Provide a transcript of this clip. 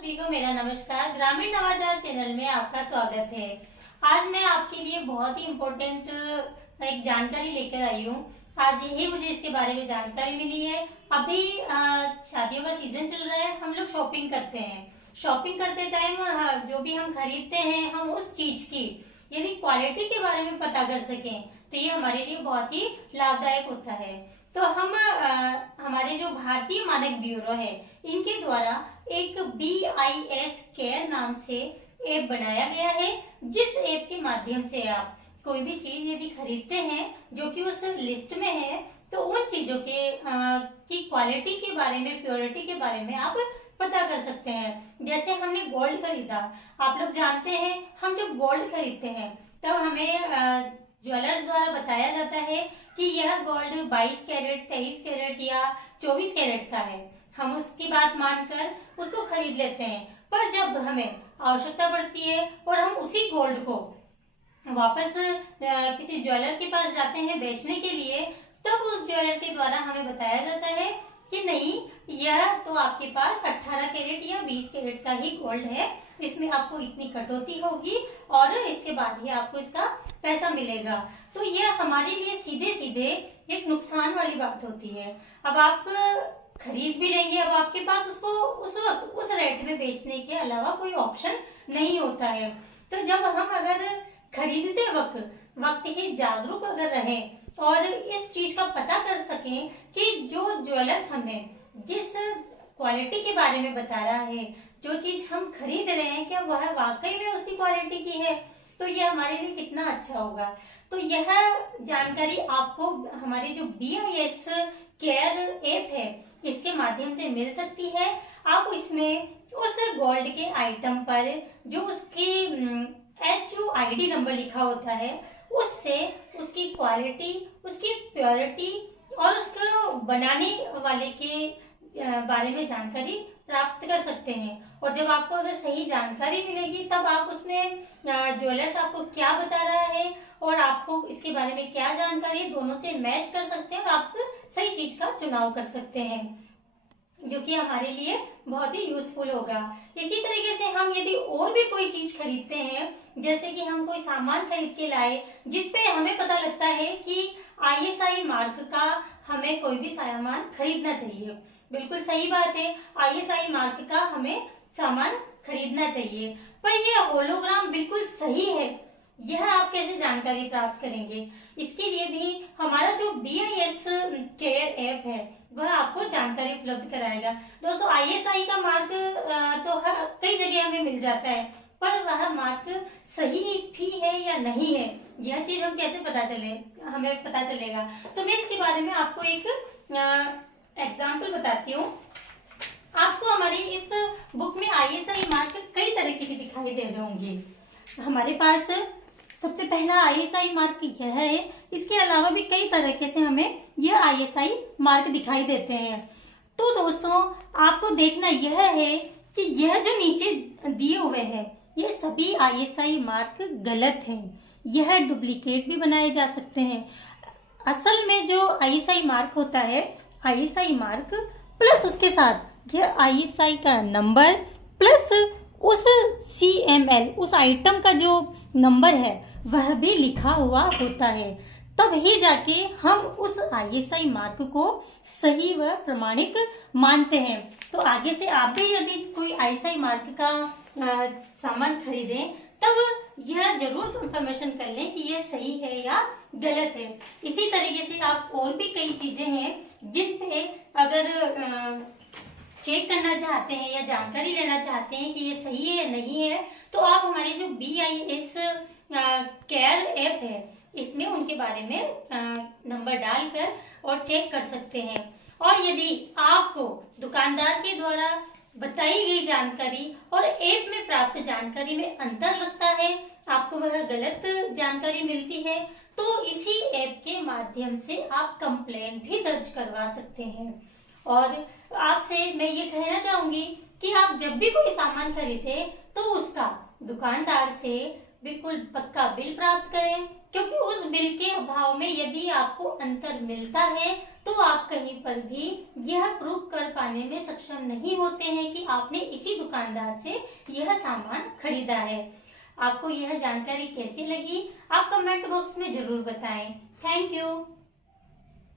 सभी को मेरा नमस्कार। ग्रामीण नवाचार चैनल में आपका स्वागत है। आज मैं आपके लिए बहुत ही इम्पोर्टेंट एक जानकारी लेकर आई हूँ। आज ही मुझे इसके बारे में जानकारी मिली है। अभी शादियों का सीजन चल रहा है, हम लोग शॉपिंग करते हैं। शॉपिंग करते टाइम जो भी हम खरीदते हैं, हम उस चीज की यदि क्वालिटी के बारे में पता कर सकें तो ये हमारे लिए बहुत ही लाभदायक होता है। तो हम हमारे जो भारतीय मानक ब्यूरो है, इनके द्वारा एक BIS केयर नाम से ऐप बनाया गया है, जिस ऐप के माध्यम से आप कोई भी चीज यदि खरीदते हैं जो कि उस लिस्ट में है, तो उन चीजों के की क्वालिटी के बारे में, प्योरिटी के बारे में आप पता कर सकते हैं। जैसे हमने गोल्ड खरीदा, आप लोग जानते हैं हम जब गोल्ड खरीदते हैं तब हमें ज्वेलर्स द्वारा बताया जाता है कि यह गोल्ड 22 कैरेट, 23 कैरेट या 24 कैरेट का है। हम उसकी बात मानकर उसको खरीद लेते हैं, पर जब हमें आवश्यकता पड़ती है और हम उसी गोल्ड को वापस किसी ज्वेलर के पास जाते हैं बेचने के लिए, तब उस ज्वेलर के द्वारा हमें बताया जाता है कि नहीं, यह तो आपके पास 18 कैरेट या 20 कैरेट का ही गोल्ड है, इसमें आपको इतनी कटौती होगी और इसके बाद ही आपको इसका पैसा मिलेगा। तो यह हमारे लिए सीधे सीधे एक नुकसान वाली बात होती है। अब आप खरीद भी लेंगे, अब आपके पास उसको उस वक्त उस रेट में बेचने के अलावा कोई ऑप्शन नहीं होता है। तो जब हम अगर खरीदते वक्त ही जागरूक अगर रहे और इस चीज का पता कर सकें कि जो ज्वेलर्स हमें जिस क्वालिटी के बारे में बता रहा है, जो चीज हम खरीद रहे हैं, क्या वह वाकई में उसी क्वालिटी की है, तो यह हमारे लिए कितना अच्छा होगा। तो यह जानकारी आपको हमारी जो BIS केयर ऐप है, इसके माध्यम से मिल सकती है। आप इसमें उस गोल्ड के आइटम पर जो उसकी HUID नंबर लिखा होता है, उससे उसकी क्वालिटी, उसकी प्योरिटी और उसको बनाने वाले के बारे में जानकारी प्राप्त कर सकते हैं। और जब आपको अगर सही जानकारी मिलेगी, तब आप उसमें ज्वेलर्स आपको क्या बता रहा है और आपको इसके बारे में क्या जानकारी, दोनों से मैच कर सकते हैं और आप सही चीज का चुनाव कर सकते हैं, जो कि हमारे लिए बहुत ही यूजफुल होगा। इसी तरीके से हम यदि और भी कोई चीज खरीदते हैं, जैसे कि हम कोई सामान खरीद के लाए जिसपे हमें पता लगता है कि ISI मार्क का हमें कोई भी सामान खरीदना चाहिए, बिल्कुल सही बात है, ISI मार्क का हमें सामान खरीदना चाहिए, पर यह होलोग्राम बिल्कुल सही है, यह आप कैसे जानकारी प्राप्त करेंगे? इसके लिए भी हमारा जो BIS केयर ऐप है वह आपको जानकारी उपलब्ध कराएगा। दोस्तों, ISI का मार्क तो कई जगह हमें मिल जाता है, पर वह मार्क सही भी है या नहीं है, यह चीज हम कैसे हमें पता चलेगा। तो मैं इसके बारे में आपको एक एग्जाम्पल बताती हूँ। आपको हमारी इस बुक में ISI मार्क कई तरीके के दिखाई दे रहे होंगे। हमारे पास सबसे पहला ISI मार्क यह है, इसके अलावा भी कई तरीके से हमें यह ISI मार्क दिखाई देते हैं। तो दोस्तों, आपको देखना यह है कि यह जो नीचे दिए हुए हैं, ये सभी ISI मार्क गलत हैं। यह डुप्लीकेट भी बनाए जा सकते हैं। असल में जो ISI मार्क होता है, ISI मार्क प्लस उसके साथ यह ISI का नंबर प्लस उस CML, उस आइटम का जो नंबर है वह भी लिखा हुआ होता है, तब ही जाके हम उस ISI मार्क को सही व प्रमाणिक मानते हैं। तो आगे से आप भी यदि कोई ISI मार्क का सामान खरीदें, तब यह जरूर कंफर्मेशन कर लें कि यह सही है या गलत है। इसी तरीके से आप और भी कई चीजें हैं जिन पे अगर चेक करना चाहते हैं या जानकारी लेना चाहते हैं कि ये सही है या नहीं है, तो आप हमारी जो BIS केयर ऐप है, इसमें उनके बारे में नंबर डालकर और चेक कर सकते हैं। और यदि आपको दुकानदार के द्वारा बताई गई जानकारी और ऐप में प्राप्त जानकारी में अंतर लगता है, आपको वह गलत जानकारी मिलती है, तो इसी ऐप के माध्यम से आप कंप्लेन भी दर्ज करवा सकते हैं। और आपसे मैं ये कहना चाहूंगी कि आप जब भी कोई सामान खरीदे तो उसका दुकानदार से बिल्कुल पक्का बिल प्राप्त करें, क्योंकि उस बिल के अभाव में यदि आपको अंतर मिलता है तो आप कहीं पर भी यह प्रूव कर पाने में सक्षम नहीं होते हैं कि आपने इसी दुकानदार से यह सामान खरीदा है। आपको यह जानकारी कैसी लगी, आप कमेंट बॉक्स में जरूर बताएं। Thank you.